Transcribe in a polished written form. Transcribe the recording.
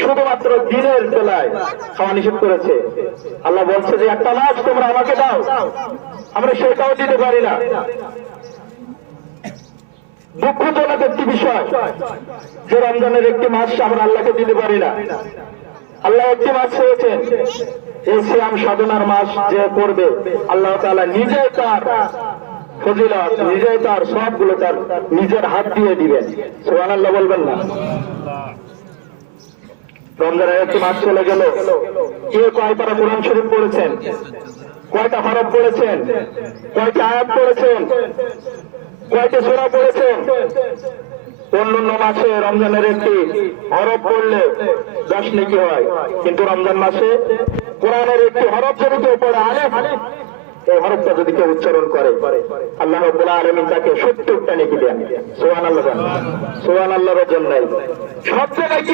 শুধুমাত্র দিনের বেলায় খাওয়া নিষেধ করেছে। আল্লাহ বলছে যে একটা মাছ তোমরা আমাকে দাও, আমরা সেটাও দিতে পারি না। দুঃখজনক একটি বিষয় যে রমজানের একটি মাস আমরা আল্লাহকে দিতে পারি না। আল্লাহ একটি মাস চেয়েছেন, এই সিয়াম সাধনার মাস যে করবে আল্লাহ তাআলা নিজেই তার ফজিলত, নিজেই তার সবগুলো তার নিজের হাত দিয়ে দিবেন। সুবহানাল্লাহ বলবেন না? রমজানের একটি মাস চলে গেল, কে কয় পারা কোরআন শরীফ পড়েছেন, কয়টা হরফ পড়েছেন, কয়টা আয়াত পড়েছেন, কয়টা সূরা পড়েছেন? অন্যান্য মাসে রমজানের একটি হরফ পড়লে 10 নেকি হয়, কিন্তু রমজান মাসে কোরআনের একটি হরফ যদি কেউ পড়ে, আলিফ, এই হরফটা যদি কেউ উচ্চারণ করে আল্লাহ রাব্বুল আলামিন তাকে 70টা নেকি দেন। সুবহানাল্লাহ, সুবহানাল্লাহর জন্য সব জায়গায়